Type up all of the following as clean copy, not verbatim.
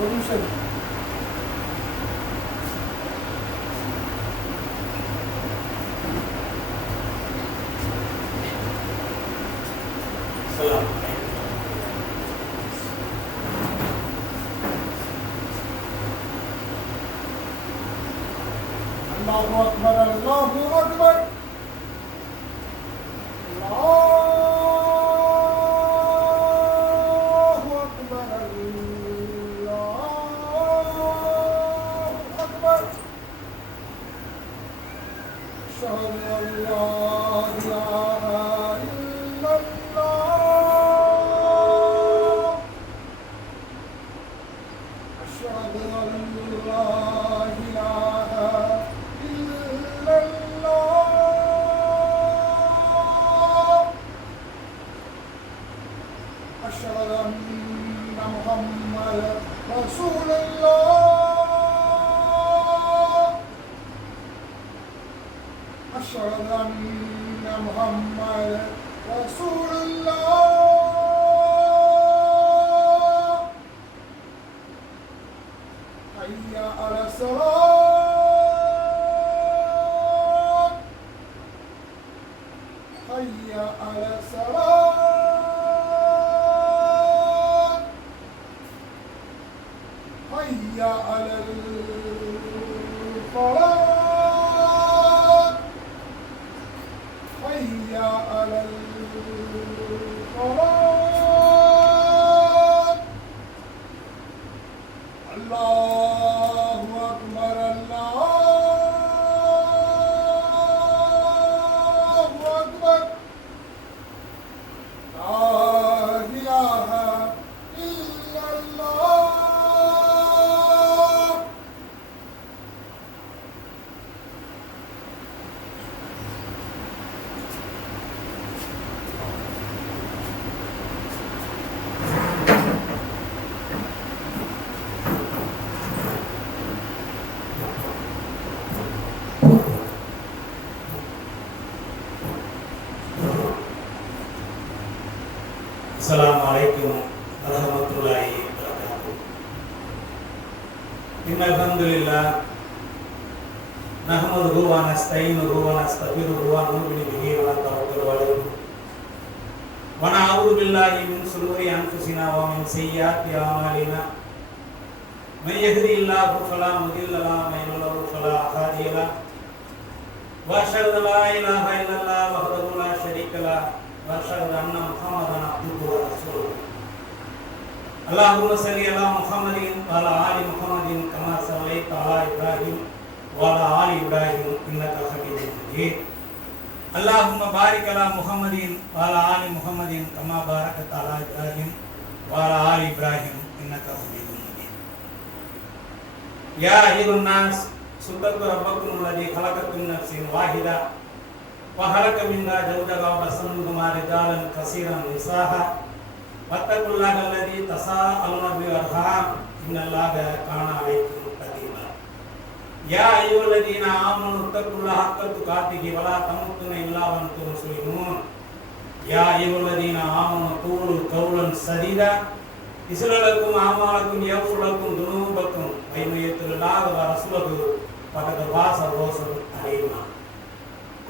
ஒரு நிமிஷம். அல்லாஹு அக்பர், அல்லாஹு Akbar. أشهد أن محمد رسول الله. حي على الصلاة، حي على الصلاة، حي على الفلاح، حي على الفلاح. الله أكبر، الله أكبر. لا إله إلا الله. Assalamualaikum warahmatullahi wabarakatuh. Innal hamdalillah nahmaduhu wa nasta'inuhu wa nastaghfiruhu wa nu'minu bihi wa natawakkelu alayhi wa na'udzu billahi min shururi anfusina wa min sayyiati a'malina. May yahdihillahu fala mudilla lahu wa may yudlil fala hadiya lahu. Wa asyhadu an la ilaha illallah wahdahu la syarika lahu wa asyhadu anna Muhammadan abduhu wa rasuluh. Allahumma shalli ala Muhammadin wa ala ali Muhammadin kama shallaita ala Ibrahim wa ala ali Ibrahim innaka Hamidum Majid. Allahumma barik ala Muhammadin wa ala ali Muhammadin kama barakta ala Ibrahim wa ala ali Ibrahim innaka Hamidum Majid. Ya ayyuhan nas subhana rabbakum alladzi khalaqakum min nafsin wahidah wa khalaqa minha zawjaha wa bassa minhuma rijalan katsiran wa nisaa. Wattaqullaha alladzi tasaaluna bihi wal arham innallaha kana 'alaykum raqiba. Ya ayyuhalladzina amanu taqullaha haqqa tuqatih wa la tamutunna illa wa antum muslimun. Ya ayyuhalladzina amanu qulu qawlan sadida yuslih lakum a'malakum yaghfir lakum dhunubakum wa may yuti'illah wa rasulahu faqad faza fawzan 'azima.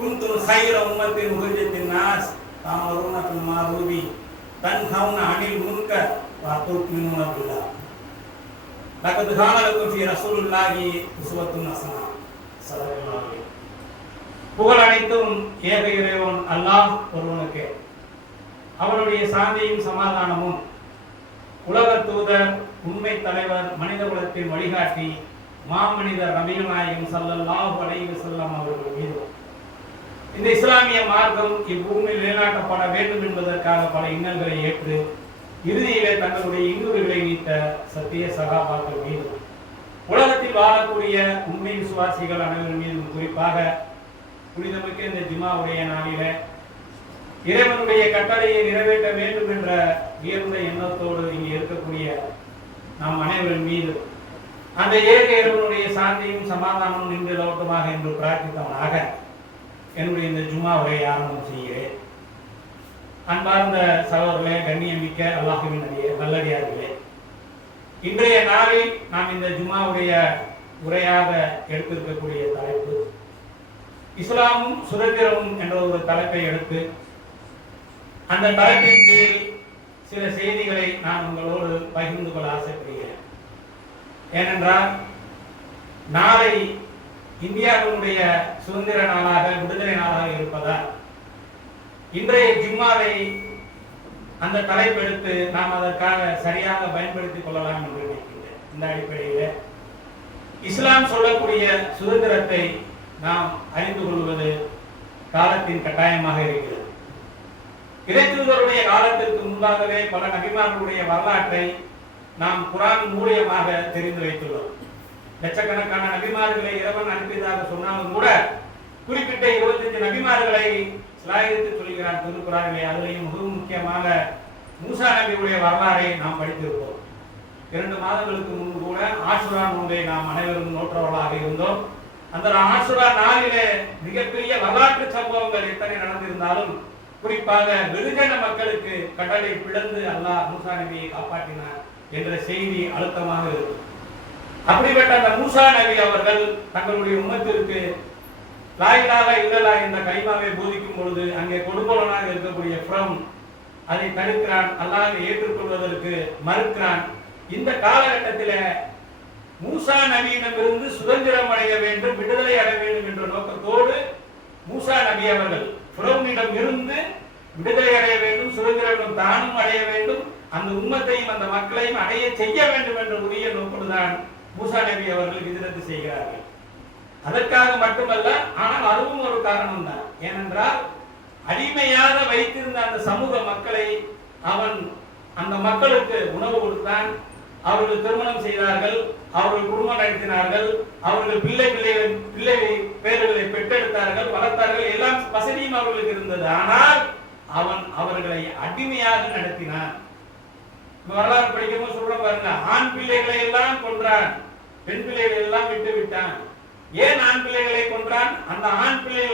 Kuntum khayra ummatin ukhrijat lin-nas ta'muruna bil ma'rufi tanhauna 'anil munkar wa tu'minuna billah. Laqad kana lakum fi rasulillahi uswatun hasanah. ஸல்லல்லாஹு அலைஹி. புகழ் அனைத்தும் ஏக இறைவன் அல்லாஹ் ஒருவனுக்கே. அவருடைய சாந்தியும் சமாதானமும் உலக தூதர், உண்மை தலைவர், மனித குலத்தின் வழிகாட்டி மாமனிதர் நபிகள் நாயகம் ஸல்லல்லாஹு அலைஹி வஸல்லம் அவர்கள் மீது இந்த இஸ்லாமிய மார்க்கம் இப்பூமியில் நிலைநாட்டப்பட வேண்டும் என்பதற்காக பல இன்னல்களை ஏற்று இறுதியிலே தங்களுடைய இன்னுயிர்களை நீத்த சத்திய சகாபாக்கள் மீது, உலகத்தில் வாழக்கூடிய உண்மை விசுவாசிகள் அனைவரின் மீதும் குறிப்பாக புனிதமிக்க இந்த ஜும்ஆவுடைய நாளில இறைவனுடைய கட்டளையை நிறைவேற்ற வேண்டும் என்ற உயர்ந்த எண்ணத்தோடு இங்கே இருக்கக்கூடிய நம் அனைவரின் மீது அந்த ஏக இறைவனுடைய சாந்தியும் சமாதானமும் நின்று லோட்டமாக என்று பிரார்த்தித்தவனாக என்னுடைய இந்த ஜும்மா உரையை ஆரம்பம் செய்கிறேன். அன்பார்ந்த சகோதரர்களே, கண்ணியமிக்க அல்லாஹ்வின் நல்லடியார்களே, இன்றைய நாளில் நாம் இந்த ஜும்மாவுடைய உரையாக எடுத்திருக்கக்கூடிய தலைப்பு இஸ்லாமும் சுதந்திரமும் என்ற ஒரு தலைப்பை எடுத்து அந்த தலைப்பின் கீழ் சில செய்திகளை நான் உங்களோடு பகிர்ந்து கொள்ள ஆசைப்படுகிறேன். ஏனென்றால் நாளை இந்தியாவினுடைய சுதந்திர நாளாக விடுதலை நாளாக இருப்பதால் இன்றைய ஜும்மாவை அந்த தலைப்பெடுத்து நாம் அதற்காக சரியாக பயன்படுத்திக் கொள்ளலாம் என்று நினைக்கின்றேன். இந்த அடிப்படையில் இஸ்லாம் சொல்லக்கூடிய சுதந்திரத்தை நாம் அறிந்து கொள்வது காலத்தின் கட்டாயமாக இருக்கிறது. இறைத்தூதருடைய காலத்திற்கு முன்பாகவே பல நபிமார்களுடைய வரலாற்றை நாம் குர்ஆன் மூலியமாக தெரிந்து வைத்துள்ளோம். லட்சக்கணக்கான நபிமார்களை இறைவன் அனுப்பியதாக சொன்னாலும் கூட குறிப்பிட்ட 25 நபிமார்களை சிலாகித்து சொல்கிறான் திருக்குர்ஆனிலே. அதிலேயும் மிகவும் முக்கியமாக மூசா நபியுடைய வரலாறை நாம் படித்திருப்போம். 2 மாதங்களுக்கு முன்பு கூட ஆஷுரா நோன்பை நாம் அனைவரும் நோற்றவர்களாக இருந்தோம். அந்த ஆஷுரா நாளிலே மிகப்பெரிய வரலாற்று சம்பவங்கள் எத்தனை நடந்திருந்தாலும் குறிப்பாக வெகுஜன மக்களுக்கு கடலை பிளந்து அல்லாஹ் மூசா நபியை காப்பாற்றினார் என்ற செய்தி அழுத்தமாக இருக்கும். அப்படிப்பட்ட அந்த மூசா நபி அவர்கள் தங்களுடைய உம்மத்திற்கு லா இலாஹா இல்லல்லாஹ் என்ற கலிமாவை போதிக்கும் பொழுது அங்கே கொடுங்கோலனாக இருக்கக்கூடிய ஃபிரௌன் அதை தடுக்கிறான், அல்லாஹ்வை ஏற்றுக்கொள்வதற்கு மறுக்கிறான். இந்த காலகட்டத்தில் மூசா நபியிடமிருந்து சுதந்திரம் அடைய வேண்டும், விடுதலை அடைய வேண்டும் என்ற நோக்கத்தோடு மூசா நபி அவர்கள் ஃபிரௌனிடம் இருந்து விடுதலை அடைய வேண்டும், சுதந்திரம் தானும் அடைய வேண்டும், அந்த உம்மத்தையும் அந்த மக்களையும் அடைய செய்ய வேண்டும் என்ற உரிய நோக்கோடுதான் மூசா நபி அவர்கள் ஹிஜ்ரத் செய்கிறார்கள். அதற்காக மட்டுமல்ல, ஆனால் அதுவும் ஒரு காரணம் தான். ஏனென்றால் அடிமையாக வைத்திருந்த அந்த சமூக மக்களை அவன் அந்த மக்களுக்கு உணவு கொடுத்தான், அவர்கள் திருமணம் செய்தார்கள், அவர்கள் குடும்பம் நடத்தினார்கள், அவர்கள் பிள்ளை பேர்களை பெற்றெடுத்தார்கள், வளர்த்தார்கள், எல்லாம் வசதியும் அவர்களுக்கு இருந்தது. ஆனால் அவன் அவர்களை அடிமையாக நடத்தினான். வரலாறு படிக்கும்போது சொல்ற பாருங்க, ஆண் பிள்ளைகளை எல்லாம் கொன்றான், பெண் பிள்ளைகளை எல்லாம் விட்டு விட்டான். ஏன் ஆண் பிள்ளைகளை கொன்றான்? அந்த ஆண் பிள்ளை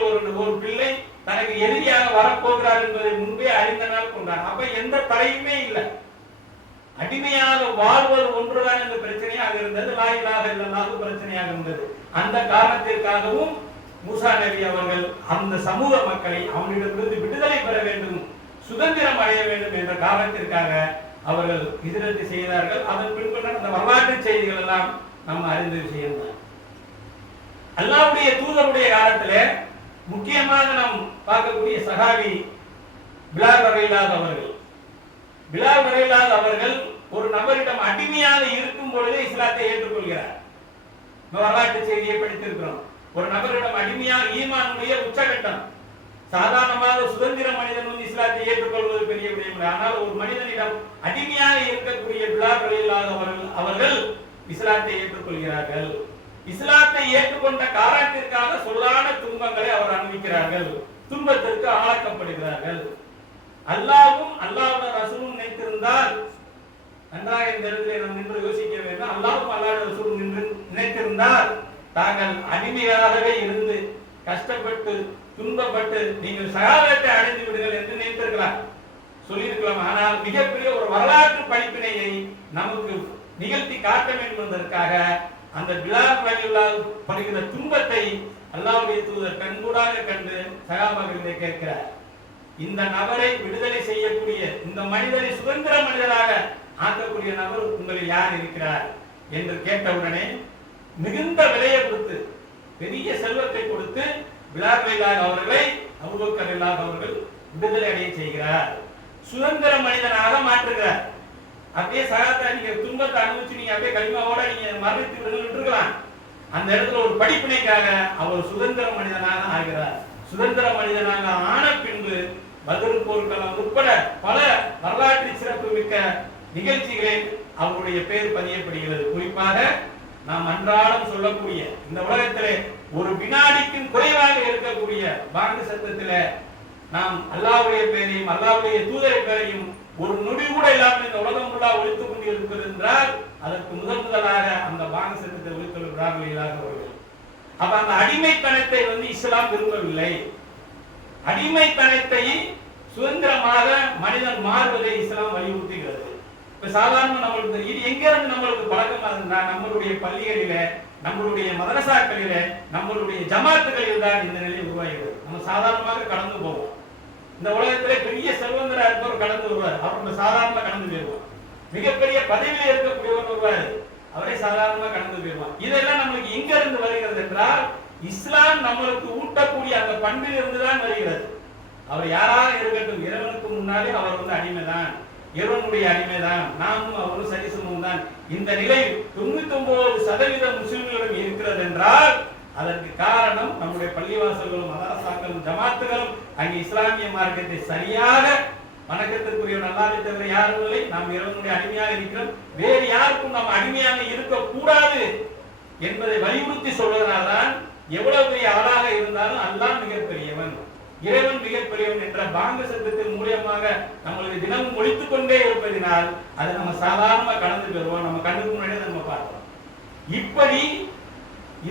ஒரு பிள்ளை தனக்கு எதிரியாக வரப்போகிறார் என்பதை முன்பே அறிந்தனால் கொன்றான். அப்ப எந்த தடையுமே இல்லை. அடிமையாக வாழ்வது ஒன்றுதான் என்ற பிரச்சனையாக இருந்தது, லா இலாஹா இல்லல்லாஹ் பிரச்சனையாக இருந்தது. அந்த காரணத்திற்காகவும் மூசா நபி அவர்கள் அந்த சமூக மக்களை அவனிடமிருந்து விடுதலை பெற வேண்டும், சுதந்திரம் அடைய வேண்டும் என்ற காரணத்திற்காக அவர்கள் ஹிஜ்ரத் செய்தார்கள். அதன் பின்பு அந்த வரலாற்று செய்திகள் எல்லாம் நம்ம அறிந்த விஷயம் தான். அல்லாஹ்வுடைய தூதருடைய காலத்திலே முக்கியமாக நாம் பார்க்கக்கூடிய சஹாபி பிலால் ரலியல்லாஹு அவர்கள். பிலால் ரலியல்லாஹு அவர்கள் ஒரு நபரிடம் அடிமையாக இருக்கும் பொழுதே இஸ்லாத்தை ஏற்றுக்கொள்கிறார். வரலாற்று செய்தியை படித்திருக்கிறோம். ஒரு நபரிடம் அடிமையாக ஈமானுடைய உச்சகட்டம். சாதாரணமாக சுதந்திர மனிதன் வந்து இஸ்லாத்தை ஏற்றுக்கொள்வது பெரிய விடயம். ஆனால் ஒரு மனிதனிடம் அடிமையாக இருக்கக்கூடிய பிலால் ரலியல்லாஹு அவர்கள் இஸ்லாத்தை ஏற்றுக்கொள்கிறார்கள். இஸ்லாத்தை ஏற்றுக்கொண்ட காரணத்திற்காக சொல்லான துன்பங்களை அவர் அனுபவிக்கிறார்கள், துன்பத்திற்கு ஆளாக்கப்படுகிறார்கள். அல்லாஹ்வும் அல்லாஹ்வுடைய ரசூலும் நினைத்திருந்தால் நன்றாக இந்த இடத்திலே நாம் நின்று யோசிக்க வேண்டும். அல்லாஹ்வும் அல்லாஹ்வுடைய ரசூலும் நினைத்திருந்தால் தாங்கள் அடிமையாகவே இருந்து கஷ்டப்பட்டு துன்பப்பட்டு நீங்கள் ஷஹாதத்தை அடைந்து விடுங்கள் என்று நினைத்திருக்கலாம், சொல்லியிருக்கலாம். ஆனால் மிகப்பெரிய ஒரு வரலாற்று படிப்பினையை நமக்கு நிகழ்த்தி காட்ட வேண்டும் என்பதற்காக அந்த பிலால் ரலியல்லாஹு படுகிற துன்பத்தை அல்லாஹ்வுடைய தூதர் கண்கூடாக கண்டு சஹாபாக்களிடம் கேட்கிறார். இந்த நபரை விடுதலை செய்யக்கூடிய, இந்த மனிதனை சுதந்திர மனிதராக ஆக்கக்கூடிய நபர் உங்களில் யார் இருக்கிறார் என்று கேட்டவுடனே மிகுந்த விலையை கொடுத்து, பெரிய செல்வத்தை கொடுத்து பிலால் ரலியல்லாஹு அவர்களை அபூபக்கர் ரலியல்லாஹு அவர்கள் விடுதலை அடைய செய்கிறார், சுதந்திர மனிதனாக மாற்றுகிறார். அப்படியே சகாதா நீங்க துன்பத்தை அனுபவிச்சு நீங்க அப்படியே கலிமாவோட நீங்க மரணித்து விடுங்கலாம். அந்த இடத்துல ஒரு படிப்பினைக்காக அவர் சுதந்திர மனிதனாக ஆகிறார். சுதந்திர மனிதனாக ஆன பின்பு பத்ர் போர்க்களம் உட்பட பல வரலாற்று சிறப்பு மிக்க நிகழ்ச்சிகளில் அவருடைய பெயர் பதியப்படுகிறது. குறிப்பாக நாம் அன்றாடம் சொல்லக்கூடிய இந்த உலகத்திலே ஒரு வினாடிக்கும் குறைவாக இருக்கக்கூடிய பாங்கு சத்தத்திலே நாம் அல்லாஹ்வுடைய பெயரையும் அல்லாஹ்வுடைய தூதரை பெயரையும் ஒரு நொடி கூட இல்லாமல் இந்த உலகம் ஃபுல்லாக ஒழித்துக் கொண்டிருக்கிறது என்றால் அதற்கு முதலாக அந்த பாங்கு சத்தத்தை ஒழித்துள்ளார்கள் இல்லாதவர்கள். அப்ப அந்த அடிமைத்தனத்தை இஸ்லாம் விரும்பவில்லை. அடிமைத்தனத்தை சுதந்திரமாக மனிதன் மாறுவதை இஸ்லாம் வலியுறுத்துகிறது. இப்ப சாதாரண நம்மளுக்கு இது எங்க இருந்து நம்மளுக்கு பழக்கமா இருந்தா நம்மளுடைய பள்ளிகளில, நம்மளுடைய மதரசாக்களில, நம்மளுடைய ஜமாத்துகளில் தான் இந்த நிலை உருவாகிறது. நம்ம சாதாரணமாக கடந்து போவோம். இந்த உலகத்திலே பெரிய செல்வந்தரா இருப்பவர் கடந்து வருவார், அவர் சாதாரணமா கடந்து போயிடுவார். மிகப்பெரிய பதவியில் இருக்கக்கூடியவர் வருவார், அவரை சாதாரணமா கடந்து போயிடுவார். இதெல்லாம் நம்மளுக்கு எங்க இருந்து வருகிறது என்றால் இஸ்லாம் நம்மளுக்கு ஊட்டக்கூடிய அந்த பண்பில் இருந்துதான் வருகிறது. அவர் யாராக இருக்கட்டும், இறைவனுக்கு முன்னாலே அவர் அடிமைதான், இறைவனுடைய அடிமைதான், நாமும் அவரும் சரிசமம் தான். இந்த நிலை 99% முஸ்லிம்களிடம் இருக்கிறது என்றால் அதற்கு காரணம் நம்முடைய பள்ளிவாசல்களும் மதரசாக்களும் ஜமாத்துகளும் அங்கே இஸ்லாமிய மார்க்கத்தை சரியாக வணக்கத்திற்குரிய அல்லாஹ்வை தவிர யாரும் இல்லை, நாம் இறைவனுடைய அடிமையாக இருக்கிறோம், வேறு யாருக்கும் நாம் அடிமையாக இருக்கக்கூடாது என்பதை வலியுறுத்தி சொல்வதனால்தான் எவ்வளவு பெரிய ஆளாக இருந்தாலும் அல்லாஹ் மிகப்பெரியவன், இறைவன் மிகப்பெரியவன் என்ற பாங்க சத்தத்தின் மூலியமாக நம்மளுக்கு தினமும் ஒழித்துக் கொண்டே இருப்பதினால் அதை நம்ம சாதாரணமாக கடந்து பெறுவோம். நம்ம கண்ணுக்கு முன்னாடி நம்ம பார்க்கிறோம். இப்படி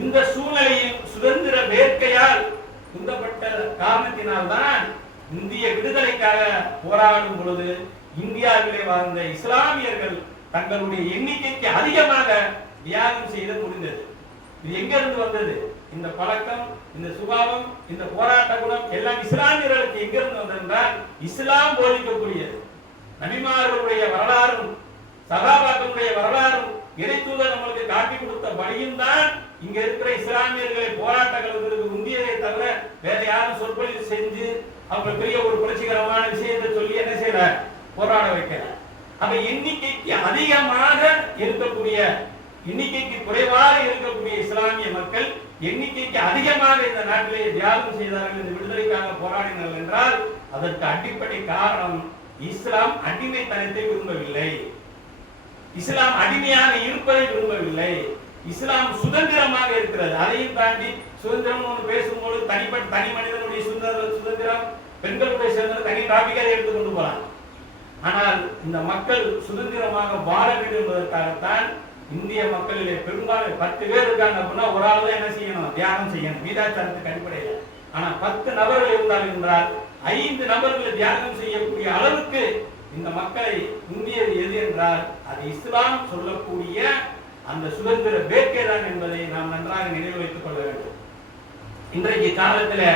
இந்த சூழ்நிலையில் சுதந்திர வேட்கையால் துண்டப்பட்ட காரணத்தினால்தான் இந்திய விடுதலைக்காக போராடும் பொழுது இந்தியாவிலே வாழ்ந்த இஸ்லாமியர்கள் தங்களுடைய எண்ணிக்கைக்கு அதிகமாக தியாகம் செய்த முடிந்தது. இது எங்க இருந்து வந்தது? இந்த பழக்கம், இந்த சுபாவம், இந்த போராட்ட குணம் எல்லாம் இஸ்லாமியர்களுக்கு எங்க இருந்து வந்ததென்றால் இஸ்லாம் போதிக்கக்கூடியது. நபிமார்களுடைய வரலாறும் சகாபாக்களுடைய வரலாறும் இறை தூதர் நம்மளுக்கு காட்டி கொடுத்த வழியும் தான் இங்க இருக்கிற இஸ்லாமியர்களை போராட்டங்களுக்கு உந்தியதை தவிர வேற யாரும் சொற்பொழிவு செஞ்சு அவங்க பெரிய ஒரு புரட்சிகரமான விஷயத்தை சொல்லி என்ன செய்யற போராட வைக்கிற. அப்ப எண்ணிக்கைக்கு அதிகமாக இருக்கக்கூடிய, எண்ணிக்கைக்கு குறைவாக இருக்கக்கூடிய இஸ்லாமிய மக்கள் எண்ணிக்கைக்கு அதிகமாக இந்த நாட்டிலே தியாகம் செய்தார்கள், இந்த விடுதலைக்காக போராடினார்கள் என்றால் அதற்கு அடிப்படை காரணம் இஸ்லாம் அடிமைத்தனத்தை விரும்பவில்லை, இஸ்லாம் அடிமையாக இருப்பதை விரும்பவில்லை, இஸ்லாம் சுதந்திரமாக இருக்கிறது. அதையும் தாண்டி சுதந்திரம் பேசும்போது தனி மனிதனுடைய சுதந்திரம், பெண்களுடைய சுதந்திரம் தனி டாபிக்காக எடுத்துக்கொண்டு போலாம். ஆனால் இந்த மக்கள் சுதந்திரமாக வாழ வேண்டும் என்பதற்காகத்தான் இந்திய மக்களிலே பெரும்பாலும் 10 பேர் இருக்காங்க அப்படின்னா ஒரு ஆள் தான் என்ன செய்யணும், தியாகம் செய்யணும் வீதாச்சாரத்துக்கு அடிப்படையில். ஆனா 10 நபர்கள் இருந்தால் என்றால் 5 நபர்கள் தியாகம் செய்யக்கூடிய அளவுக்கு இந்த மக்களை இந்தியது எது என்றால் அது இஸ்லாம் சொல்லக்கூடிய அந்த சுதந்திர வேட்கை தான் என்பதை நாம் நன்றாக நினைவு வைத்துக் கொள்ள வேண்டும். இன்றைக்கு காலத்தில்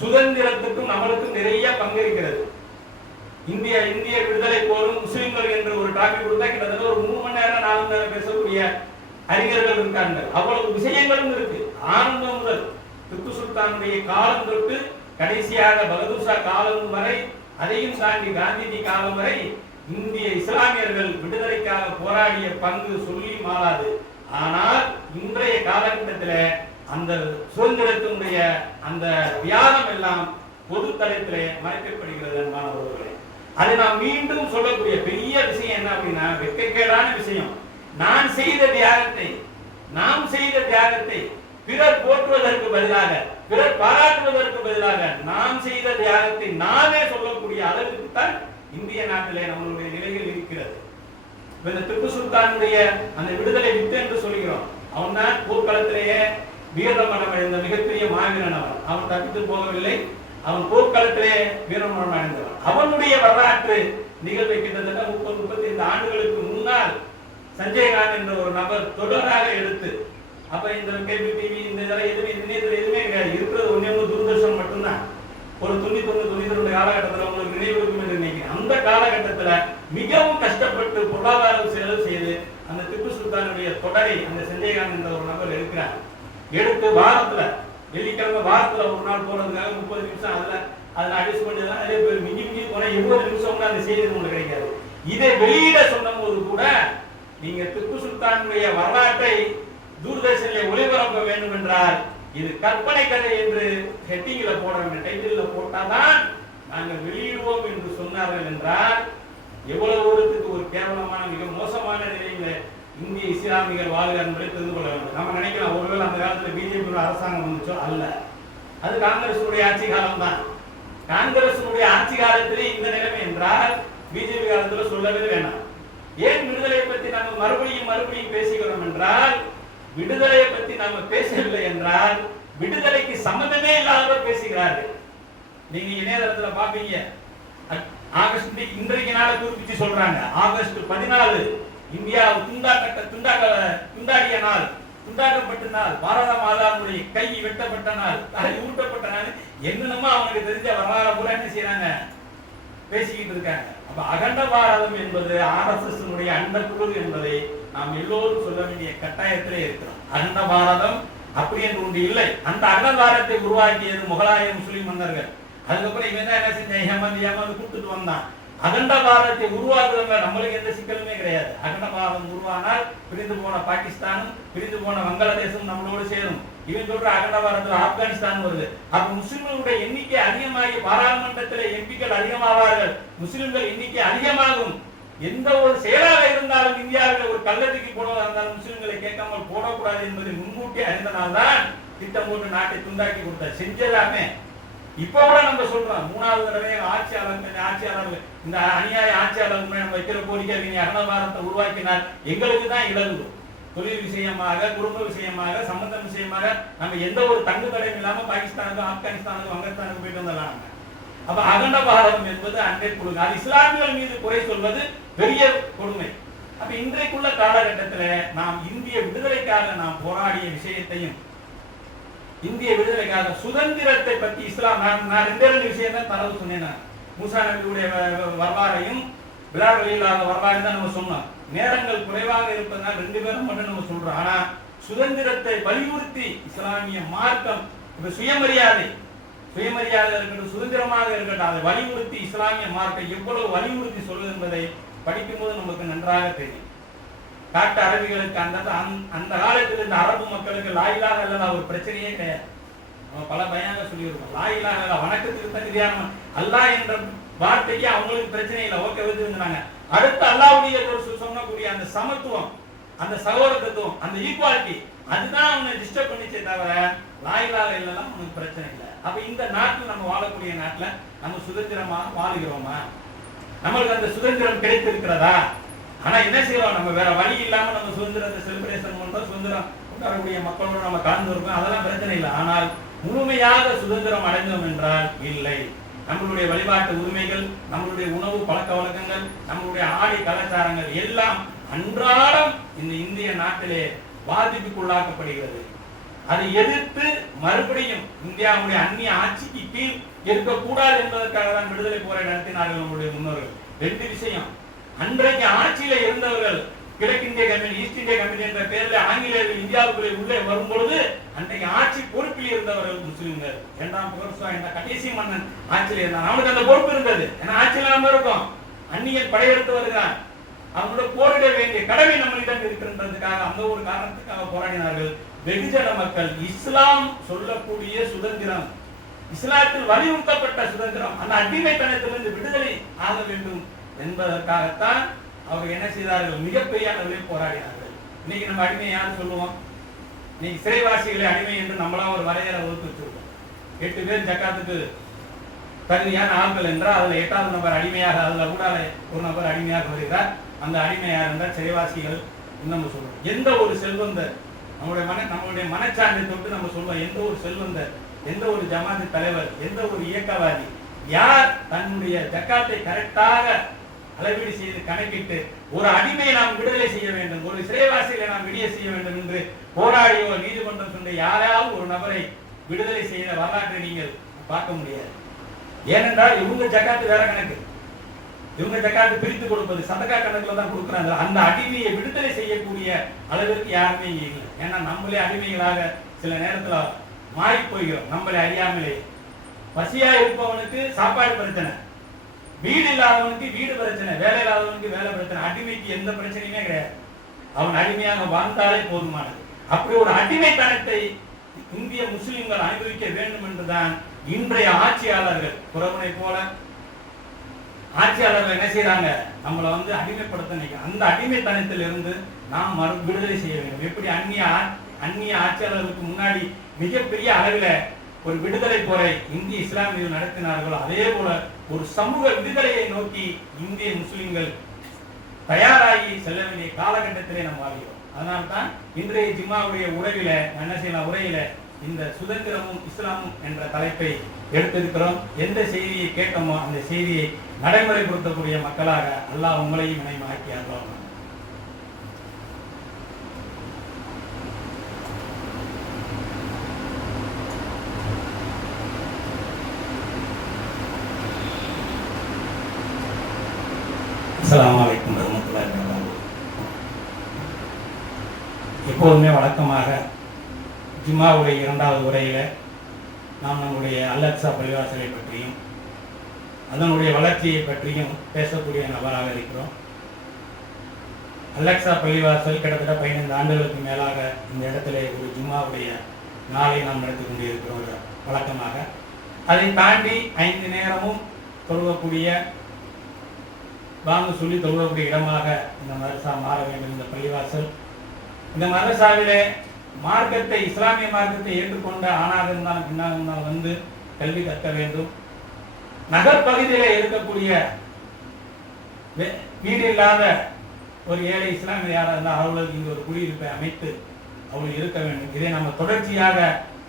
சுதந்திரத்துக்கும் நம்மளுக்கும் நிறைய பங்கு இருக்கிறது. இந்திய விடுதலை போரும் முஸ்லிம்கள் என்று ஒரு டாபிக் கொடுத்தா கிட்டத்தட்ட ஒரு 3 மணி நேரம் 4 மணி நேரம் பேசக்கூடிய அறிஞர்கள் இருக்காங்க. அவ்வளவு விஷயங்களும் இருக்கு. ஆரம்பம் முதல் திப்பு சுல்தானுடைய காலம் தொட்டு கடைசியாக பகதூர் ஷா காலம் வரை, அதையும் தாண்டி காந்திஜி காலம் வரை இந்திய இஸ்லாமியர்கள் விடுதலைக்காக போராடிய பங்கு சொல்லி மாறாது. ஆனால் இன்றைய காலகட்டத்தில் அந்த சுதந்திரத்தினுடைய அந்த தியாகம் எல்லாம் பொது தளத்திலே மறைக்கப்படுகிறது மாணவர்களே. அதை நாம் மீண்டும் சொல்லக்கூடிய பெரிய விஷயம் என்ன அப்படின்னா, வெட்கக்கேடான விஷயம். நான் செய்த தியாகத்தை, நாம் செய்த தியாகத்தை பிறர் போற்றுவதற்கு பதிலாக, பிறர் பாராட்டுவதற்கு பதிலாக நாம் செய்த தியாகத்தை நாமே சொல்லக்கூடிய அளவுக்கு தான் இந்திய நாட்டிலே நம்மளுடைய நிலைகள் இருக்கிறது. இந்த திப்பு சுல்தானுடைய அந்த விடுதலை வித்து என்று சொல்கிறோம். அவன் தான் போர்க்களத்திலேயே வீரமரணம் அடைந்த மிகப்பெரிய மாவீரன். அவன் தப்பித்து போகவில்லை, அவன் போர்க்களத்திலே வீரமரணம் அடைந்தவன். அவனுடைய வரலாற்று நிகழ்வை கிட்டத்தட்ட 30-35 ஆண்டுகளுக்கு முன்னால் சஞ்சய் காந்த் என்ற ஒரு நபர் தொடராக எடுத்து, அப்ப இந்த கேபிள் டிவி இந்த இதெல்லாம் எதுவுமே இணையத்தில் எதுவுமே கிடையாது, இருக்கிறது ஒன்னே தூர்தர்ஷன் மட்டும்தான். ஒரு 91-92 காலகட்டத்தில் உங்களுக்கு நினைவு இருக்கும் என்று நினைக்கிறேன். அந்த காலகட்டத்தில் மிகவும் கஷ்டப்பட்டு பொருளாதார செலவு செய்து அந்த திப்பு சுல்தானுடைய தொடரை அந்த சஞ்சய் காந்த் என்ற ஒரு நபர் எடுக்கிறார். எடுத்து வாரத்துல வெள்ளிக்கிழமை வாரத்துல ஒரு நாள் போறதுக்காக 30 நிமிஷம் அதுல அட்ஜஸ்ட் பண்ணிதான் நிறைய பேர் மிஞ்சி போனா 20 நிமிஷம் அந்த செய்தி உங்களுக்கு கிடைக்காது. இதை வெளியிட சொன்ன போது கூட நீங்க திப்பு சுல்தானுடைய வரலாற்றை தூர்தர்ஷனில் ஒளிபரப்ப வேண்டும் என்றால் இது கற்பனை கதை என்று ஹெட்டிங்ல போட வேண்டும், டைட்டில் போட்டாதான் நாங்கள் வெளியிடுவோம் என்று சொன்னார்கள் என்றால் எவ்வளவு தூரத்துக்கு ஒரு கேவலமான மிக மோசமான நிலையில இந்திய இஸ்லாமியர்கள் வாழ்கிறார் என்பதை தெரிந்து கொள்ள வேண்டும். நம்ம நினைக்கலாம் ஒருவேளை அந்த காலத்தில் பிஜேபி அரசாங்கம் வந்துச்சோ, அல்ல, அது காங்கிரசுடைய ஆட்சி காலம் தான். காங்கிரசுடைய ஆட்சி காலத்திலே இந்த நிலைமை என்றால் பிஜேபி காலத்தில் சொல்லவே வேணாம். ஏன் விடுதலையை பற்றி நாம மறுபடியும் பேசுகிறோம் என்றால், விடுதலையை பற்றி நாம பேசவில்லை என்றால் விடுதலைக்கு சம்பந்தமே இல்லாதவர் பேசுகிறார்கள். நீங்க இணையதளத்தில் பாப்பீங்க, ஆகஸ்ட் இன்றைக்கு நாளை குறிப்பிட்டு சொல்றாங்க. ஆகஸ்ட் 14 இந்தியா துண்டாடிய நாள், துண்டாக்கப்பட்ட நாள், பாரத மாதாவுடைய கை வெட்டப்பட்ட நாள், தலை ஊட்டப்பட்ட நாள், என்னென்னமோ அவனுக்கு தெரிஞ்ச வரலாறு பூரா என்ன செய்யறாங்க, பேசிக்கிட்டு இருக்காங்க. அப்ப அகண்ட பாரதம் என்பது RSS அண்டக்குழு என்பதை நாம் எல்லோரும் சொல்ல வேண்டிய கட்டாயத்திலே இருக்கிறோம். அகண்ட பாரதம் அப்படி என்று ஒன்று இல்லை. அந்த அகண்ட பாரதத்தை உருவாக்கியது முகலாய முஸ்லிம் மன்னர்கள். அதுக்கப்புறம் இவன் தான் என்ன செஞ்சான், ஏமாந்து கூப்பிட்டு வந்தான். அகண்ட பாரதத்தை உருவாக்குறவங்க நம்மளுக்கு எந்த சிக்கலுமே கிடையாது. அகண்ட பாரதம் உருவானால் பிரிந்து போன பாகிஸ்தானும் பிரிந்து போன வங்காளதேசம் நம்மளோடு சேரும். இவன் சொல்ற அகண்ட பாரதத்தில் ஆப்கானிஸ்தான் வருது. அப்ப முஸ்லிம்களுடைய எண்ணிக்கை அதிகமாகி பாராளுமன்றத்தில் எம்பிக்கள் அதிகமாவார்கள், முஸ்லிம்கள் எண்ணிக்கை அதிகமாகும். எந்த ஒரு செயலாக இருந்தாலும் இந்தியாவில் ஒரு கல்லறைக்கு போடுவதாக இருந்தாலும் முஸ்லிம்களை கேட்காமல் போடக்கூடாது என்பதை முன்கூட்டி அறிந்தனால்தான் திட்டம் போட்டு நாட்டை துண்டாக்கி கொடுத்தார். செஞ்சதாமே இப்ப கூட நம்ம சொல்றோம், 3வது தடவை ஆட்சியாளர்கள் இந்த அநியாய ஆட்சியாளர்கள் நம்ம வைக்கிற கோரிக்கை அகண்ட பாரதத்தை உருவாக்கினார். எங்களுக்கு தான் இழந்து தொழில் விஷயமாக, குடும்ப விஷயமாக, சம்பந்தம் விஷயமாக நம்ம எந்த ஒரு தங்கு தடையும் இல்லாம பாகிஸ்தானுக்கும் ஆப்கானிஸ்தானுக்கும் வங்கஸ்தானுக்கும் போயிட்டு வந்தலாம். அப்ப அகண்ட பாரதம் என்பது அண்டை குழு. அது இஸ்லாமியர்கள் மீது குறை சொல்வது பெரிய கொடுமை. அப்ப இன்றைக்குள்ள காலகட்டத்தில் நாம் இந்திய விடுதலைக்காக நாம் போராடிய விஷயத்தையும், இந்திய விடுதலைக்காக சுதந்திரத்தை பற்றி இஸ்லாம் நான் 2 விஷயம் தான் தரவு சொன்னேன். மூசா நபியுடைய வரலாறையும் விழாக்கள் இல்லாத வரலாறு தான் நம்ம சொன்னோம். நேரங்கள் குறைவாக இருப்பதனால் 2 பேரும் மட்டும் நம்ம சொல்றோம். ஆனா சுதந்திரத்தை வலியுறுத்தி இஸ்லாமிய மார்க்கம் சுயமரியாதை இருக்கட்டும், சுதந்திரமாக இருக்கட்டும், அதை வலியுறுத்தி இஸ்லாமிய மார்க்கம் எவ்வளவு வலியுறுத்தி சொல்லுது என்பதை படிக்கும்போது நமக்கு நன்றாக தெரியும். காட்டு அரபிகளுக்கு அந்த காலத்தில் இந்த அரபு மக்களுக்கு லா இலாஹ இல்லல்லாஹ் ஒரு பிரச்சனையே கிடையாது. நம்ம பல பயான்கள் சொல்லியிருக்கோம். லா இலாஹ இல்லல்லாஹ் வணக்கத்துக்கு தகுதியான அல்லாஹ் என்ற வார்த்தைக்கு அவங்களுக்கு பிரச்சனை இல்லை, ஓகே இருந்தாங்க. அடுத்து அல்லாஹ்வுடைய சொன்னக்கூடிய அந்த சமத்துவம், அந்த சகோதரத்துவம், அந்த ஈக்குவாலிட்டி, அதுதான் அவனை டிஸ்டர்ப் பண்ணிச்சே தவிர லா இலாஹ இல்லல்லாஹ் அவனுக்கு பிரச்சனை இல்லை. அப்ப இந்த நாட்டில் நம்ம வாழக்கூடிய நாட்டில் நம்ம சுதந்திரமா வாழ்கிறோமா? நம்மளுக்கு அந்த சுதந்திரம் கிடைத்திருக்கிறதா? ஆனா என்ன செய்யறோம், நம்ம வேற வழி இல்லாம நம்ம சுதந்திரத்தை செலிப்ரேஷன் பண்றோம், சுதந்திரம் கொண்டாடக்கூடிய மக்களோடு நம்ம கலந்து இருக்கோம், அதெல்லாம் பிரச்சனை இல்லை. ஆனால் முழுமையாக சுதந்திரம் அடைந்தோம் என்றால் இல்லை. நம்மளுடைய வழிபாட்டு உரிமைகள், நம்மளுடைய உணவு பழக்க வழக்கங்கள், நம்மளுடைய ஆடை கலாச்சாரங்கள் எல்லாம் அன்றாடம் இந்த இந்திய நாட்டிலே பாதிப்புக்குள்ளாக்கப்படுகிறது. அதை எதிர்த்து மறுபடியும் இந்தியாவுடைய அந்நிய ஆட்சிக்கு கீழ் இருக்கக்கூடாது என்பதற்காக தான் விடுதலை போராட்டம் நடத்தினார்கள் நம்முடைய முன்னோர்கள். 2 விஷயம், அன்றைக்கு ஆட்சியில இருந்தவர்கள் கிழக்கிந்திய கம்பெனி, ஈஸ்ட் இந்தியா கம்பெனி என்ற பெயரில் ஆங்கிலேயர்கள் இந்தியாவுக்குள்ளே உள்ளே வரும்பொழுது அன்றைக்கு ஆட்சி பொறுப்பில் இருந்தவர்கள் முஸ்லிம்கள். 2ஆம் புகர்ஷா என்ற கடைசி மன்னன் ஆட்சியில் இருந்தான். அவனுக்கு அந்த பொறுப்பு இருந்தது. ஏன்னா ஆட்சியில் நம்ம இருக்கோம், அந்நியன் படையெடுத்து வருகிறான், அவங்களோட போரிட வேண்டிய கடமை நம்மளிடம் இருக்கின்றதுக்காக அந்த ஒரு காரணத்துக்காக போராடினார்கள். வெகுஜன மக்கள் இஸ்லாம் சொல்லக்கூடிய சுதந்திரம், இஸ்லாத்தில் வலியுறுத்தப்பட்ட சுதந்திரம், அந்த அடிமைத்தனத்திலிருந்து விடுதலை ஆக வேண்டும் என்பதற்காகத்தான் அவர்கள் என்ன செய்தார்கள், மிகப்பெரிய அளவில் போராடினார்கள். இன்னைக்கு நம்ம அடிமை யாரு சொல்லுவோம்? இன்னைக்கு சிறைவாசிகளை அடிமை என்று நம்மளா ஒரு வரையறை வகுத்து வச்சிருக்கோம். 8 பேர் ஜக்காத்துக்கு தகுதியான ஆட்கள் என்றால் அதுல 8வது நபர் அடிமையாக, அதுல கூட ஒரு நபர் அடிமையாக வருகிறார். அந்த அடிமையாக இருந்தால் சிறைவாசிகள் நம்ம சொல்றோம். எந்த ஒரு செல்வந்தர், நம்மளுடைய மனச்சான்றை தொட்டு நம்ம சொல்லுவோம், எந்த ஒரு செல்வந்தர், எந்த ஒரு ஜமாத்து தலைவர், எந்த ஒரு இயக்கவாதி யார் தன்னுடைய ஜக்காத்தை கரெக்டாக அளவீடு செய்து கணக்கிட்டு ஒரு அடிமையை நாம் விடுதலை செய்ய வேண்டும், ஒரு சிறைவாசிகளை நாம் விடுதலை செய்ய வேண்டும் என்று போராடியோ நீதிமன்றம் சொன்ன யாராவது ஒரு நபரை விடுதலை செய்த வரலாற்றை நீங்கள் பார்க்க முடியாது. ஏனென்றால் இவங்க ஜக்காத்து வேற கணக்கு, இவங்க ஜக்காத்து பிரித்து கொடுப்பது சதகா கணக்குல தான் கொடுக்குறாங்க. அந்த அடிமையை விடுதலை செய்யக்கூடிய அளவிற்கு யாருமே இல்லை. ஏன்னா நம்மளே அடிமைகளாக சில நேரத்துல மாறி போகிறோம், நம்மளே அறியாமலே. பசியா இருப்பவனுக்கு சாப்பாடு பிரச்சனை, வீடு இல்லாதவனுக்கு வீடு பிரச்சனை, வேலை இல்லாதவனுக்கு வேலை பிரச்சனை. அடிமைக்கு எந்த பிரச்சனையுமே கிடையாது, அவன் அடிமையாக வாழ்ந்தாலே போதுமானது. அப்படி ஒரு அடிமைத்தனத்தை இந்திய முஸ்லிம்கள் அனுபவிக்க வேண்டும் என்றுதான் இன்றைய ஆட்சியாளர்கள் புறமுனை போல ஆட்சியாளர்கள் என்ன செய்யறாங்க, நம்மளை அடிமைப்படுத்த நினைக்கிறாங்க. அந்த அடிமைத்தனத்திலிருந்து நாம் விடுதலை செய்ய வேண்டும். எப்படி அந்நிய ஆட்சியாளர்களுக்கு முன்னாடி மிகப்பெரிய அளவில் ஒரு விடுதலை போரை இந்திய இஸ்லாமியர்கள் நடத்தினார்களோ அதே போல ஒரு சமூக விடுதலையை நோக்கி இந்திய முஸ்லிம்கள் தயாராகி செல்ல வேண்டிய காலகட்டத்திலே நாம் வாழ்கிறோம். அதனால்தான் இன்றைய ஜிம்மாவுடைய உரையில இந்த சுதந்திரமும் இஸ்லாமும் என்ற தலைப்பை எடுத்திருக்கிறோம். எந்த செய்தியை கேட்டோமோ அந்த செய்தியை நடைமுறைப்படுத்தக்கூடிய மக்களாக அல்லாஹ் உங்களையும் இணைமாக்கி அருள்வானாக. அஸ்ஸலாமு அலைக்கும் வரஹ்மத்துல்லாஹி வபரகாத்துஹு. எப்போதுமே வழக்கமாக ஜும்மாவுடைய 2வது உரையில் நாம் நம்முடைய அல்-அக்ஸா பள்ளிவாசலை பற்றியும் அதனுடைய வளர்ச்சியை பற்றியும் பேசக்கூடிய நபராக இருக்கிறோம். அல்-அக்ஸா பள்ளிவாசல் கிட்டத்தட்ட 15 ஆண்டுகளுக்கு மேலாக இந்த இடத்துல ஒரு ஜும்மாவுடைய நாளை நாம் நடத்தி கொண்டிருக்கிறோம் வழக்கமாக. அதை தாண்டி 5 நேரமும் தொழுவக்கூடிய வாங்க சொல்லி தொழுவக்கூடிய இடமாக இந்த மதரசா மாற வேண்டும். இந்த பள்ளிவாசல் இந்த மதரசாவிலே மார்க்கத்தை இஸ்லாமிய மார்க்கத்தை ஏற்றுக்கொண்ட ஆணாக இருந்தாலும் பின்னாக இருந்தாலும் வந்து கல்வி கற்க வேண்டும். நகர்பகுதியிலே இருக்கக்கூடிய வீடு இல்லாத ஒரு ஏழை இஸ்லாமிய யாராக இருந்தால் அவர்களுக்கு இங்கு ஒரு குடியிருப்பை அமைத்து அவர்கள் இருக்க வேண்டும். இதை நம்ம தொடர்ச்சியாக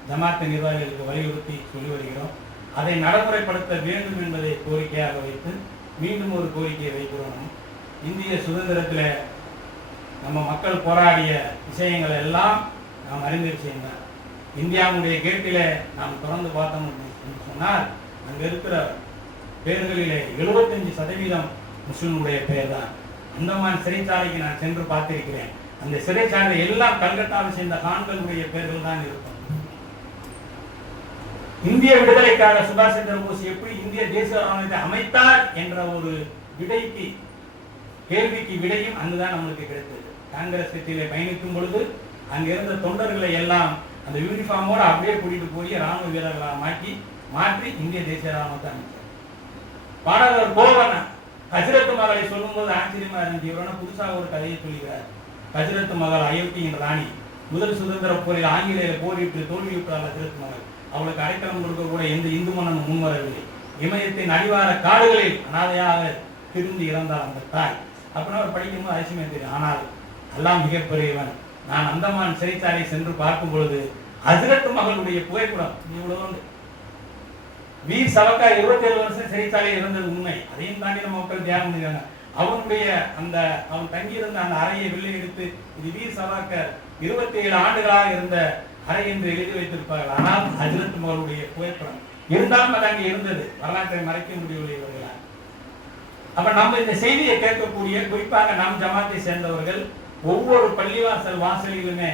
ஜமாத் நிர்வாகிகளுக்கு வலியுறுத்தி சொல்லி வருகிறோம். அதை நடைமுறைப்படுத்த வேண்டும் என்பதை கோரிக்கையாக வைத்து மீண்டும் ஒரு கோரிக்கையை வைக்கிறோம். இந்திய சுதந்திரத்தில் நம்ம மக்கள் போராடிய விஷயங்கள் எல்லாம் நாம் அறிந்த விஷயம்தான். இந்தியாவுடைய கேட்டில் நாம் தொடர்ந்து பார்த்தோம் என்று சொன்னால் அங்கே இருக்கிற பேர்களிலே 75% முஸ்லிம்களுடைய பெயர் தான். அந்தமான் சிறைச்சாலைக்கு நான் சென்று பார்த்திருக்கிறேன். அந்த சிறைச்சாலை எல்லாம் கல்கட்டாவை சேர்ந்த கான்களுடைய பெயர்கள் தான் இருக்கும். இந்திய விடுதலைக்காக சுபாஷ் சந்திர போஸ் எப்படி இந்திய தேசிய ராணுவத்தை அமைத்தார் என்ற ஒரு கேள்விக்கு விடையும் அங்குதான் நம்மளுக்கு கிடைத்தது. காங்கிரஸ் கட்சியில பயணிக்கும் பொழுது அங்க இருந்த தொண்டர்களை எல்லாம் அந்த யூனிஃபார்மோட அப்படியே கூட்டிட்டு போய் ராணுவ வீரர்களாக மாற்றி இந்திய தேசிய ராணுவத்தை அமைச்சார். பாடகர் கோவன் ஹஜ்ரத் மகளை சொல்லும் போது ஆச்சரியமா இருந்துச்சு. இவரான புதுசாக ஒரு கதையை சொல்கிறார். ஹஜ்ரத் மகள் அயோத்தியின் ராணி முதல் சுதந்திர போரில் ஆங்கிலேயர் போரிட்டு தோல்வியுற்றார். ஹஜ்ரத் மகள் அவளுக்கு அடைக்கலம் கொடுக்க கூட எந்த இந்து மன்னனும் முன்வரவில்லை. இமயத்தின் அடிவார காடுகளில் அனாதையாக திரும்பி இறந்தார் அந்த தாய். அப்படின்னா அவர் படிக்கும்போது அதிசயமே தெரியும். ஆனால் எல்லாம் மிகப்பெரியவன். நான் அந்தமான் சிறைச்சாலை சென்று பார்க்கும் பொழுது ஹஜ்ரத் மகளுடைய புகைப்படம் இவ்வளவு. வீர் சவர்கர் 27 வருஷம் சிறைச்சாலையில் இருந்தது உண்மை. அதையும் தாண்டி நம்ம மக்கள் தியாகம் பண்ணிருக்காங்க. அவனுடைய அவன் தங்கியிருந்த அந்த அறையை வெளியே எடுத்து இது வீர் சவர்கர் 27 ஆண்டுகளாக இருந்த அறை என்று எழுதி வைத்திருப்பார்கள். ஆனால் ஹஜ்ரத் மகளுடைய புகைப்படம் இருந்தாலும் அது அங்கே இருந்தது. வரலாற்றை மறைக்க முடியவில்லை இவர்களால். அப்ப நம்ம இந்த செய்தியை கேட்கக்கூடிய குறிப்பாக நாம் ஜமாத்தை சேர்ந்தவர்கள் ஒவ்வொரு பள்ளிவாசல் வாசலிலுமே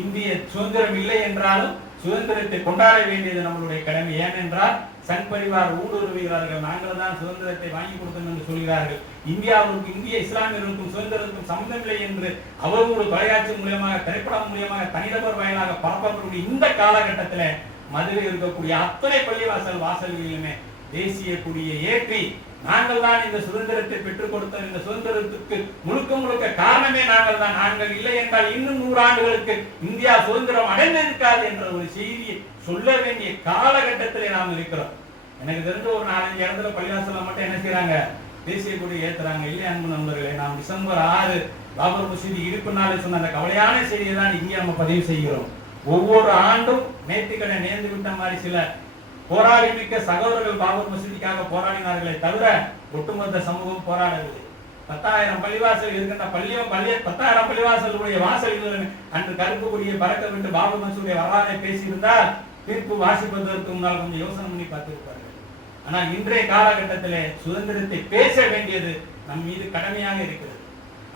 இந்திய சுதந்திரம் இல்லை என்றாலும் சுதந்திரத்தை கொண்டாட வேண்டியது நம்மளுடைய கடமை. ஏனென்றால் சங் பரிவார் ஊடுருவுகிறார்கள். நாங்கள் தான் சுதந்திரத்தை வாங்கி கொடுத்தோம் என்று சொல்கிறார்கள். இந்திய இஸ்லாமியர்களுக்கும் சுதந்திரத்துக்கும் சம்பந்தமில்லை என்று அவர்களோடு தொலைக்காட்சி மூலியமாக திரைப்படம் மூலியமாக தனிநபர் வாயிலாக பரப்பக்கூடிய இந்த காலகட்டத்தில் மதுரையில் இருக்கக்கூடிய அத்தனை பள்ளிவாசல் வாசல்களிலுமே தேசிய கொடியை ஏற்றி நாங்கள் தான் இந்த சுதந்திரத்தை பெற்றுக் கொடுத்தோம். இந்த சுதந்திரத்துக்கு முழுக்க காரணமே நாங்கள் தான். நாங்கள் இல்லை என்றால் இன்னும் 100 ஆண்டுகளுக்கு இந்தியா சுதந்திரம் அடைந்திருக்காது என்ற ஒரு செய்தியை சொல்ல வேண்டிய காலகட்டத்திலே நாம் இருக்கிறோம். எனக்கு தெரிஞ்ச ஒரு 4-5 இடத்துல பள்ளிவாசல மட்டும் என்ன செய்யறாங்க, தேசிய கொடி ஏத்துறாங்க. இல்லை அன்பு நண்பர்களே, நாம் டிசம்பர் 6 பாபர் மசூதி இடிப்பு நாளை சொன்ன அந்த கவலையான செய்தியை தான் இங்கே நம்ம பதிவு செய்கிறோம். ஒவ்வொரு ஆண்டும் நேர்த்திக்கடை நேர்ந்து விட்ட மாதிரி சில போராடி மிக்க சகோதரர்கள் பாபர் மசூதிக்காக போராடினார்களே தவிர ஒட்டுமொத்த சமூகம் போராடவில்லை. 10,000 பள்ளிவாசல் இருக்கின்ற 10,000 பள்ளிவாசலுடைய வாசல்கள் அன்று கருப்பு கொடியை பறக்க விட்டு பாபர் மசூதியை வரலாறை பேசியிருந்தால் தீர்ப்பு வாசிப்பதற்கு முன்னால் கொஞ்சம் யோசனை பண்ணி பார்த்திருப்பார்கள். ஆனால் இன்றைய காலகட்டத்திலே சுதந்திரத்தை பேச வேண்டியது நம் மீது கடமையாக இருக்கிறது.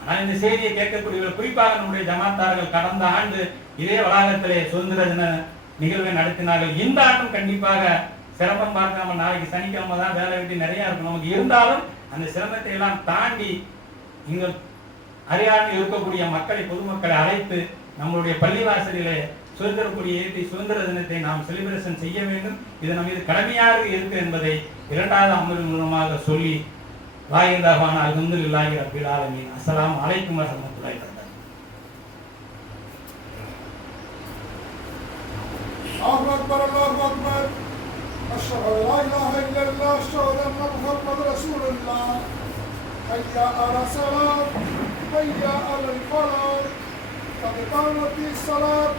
ஆனால் இந்த செய்தியை கேட்கக்கூடிய குறிப்பாக நம்முடைய ஜமாத்தார்கள் கடந்த ஆண்டு இதே வளாகத்திலே சுதந்திர தின நிகழ்வை நடத்தினார்கள். இந்த ஆண்டும் கண்டிப்பாக சிரமம் பார்க்காம நாளைக்கு சனிக்கிழமை தான் வேலை வெட்டி நிறைய இருக்கும். நமக்கு இருந்தாலும் அந்த சிரமத்தை எல்லாம் தாண்டி இங்க அறியாமல் இருக்கக்கூடிய மக்களை பொதுமக்களை அழைத்து நம்மளுடைய பள்ளிவாசலிலே சுதந்திர கொடி ஏற்றி சுதந்திர தினத்தை நாம் செலிப்ரேஷன் செய்ய வேண்டும். இது நம்ம இது கடமையாக இருக்கு என்பதை 2வது அமர்வு மூலமாக சொல்லி வாயிந்தாவான அல்ஹம்துலில்லாஹி ரப்பில் ஆலமீன். அஸ்ஸலாமு அலைக்கும் வரஹ்மத்துல்லாஹி வபரகாத்துஹு. الله أكبر الله أكبر أشهد أن لا إله إلا الله أشهد أن محمد رسول الله حي على الصلاة حي على الفلاح قد قامت الصلاة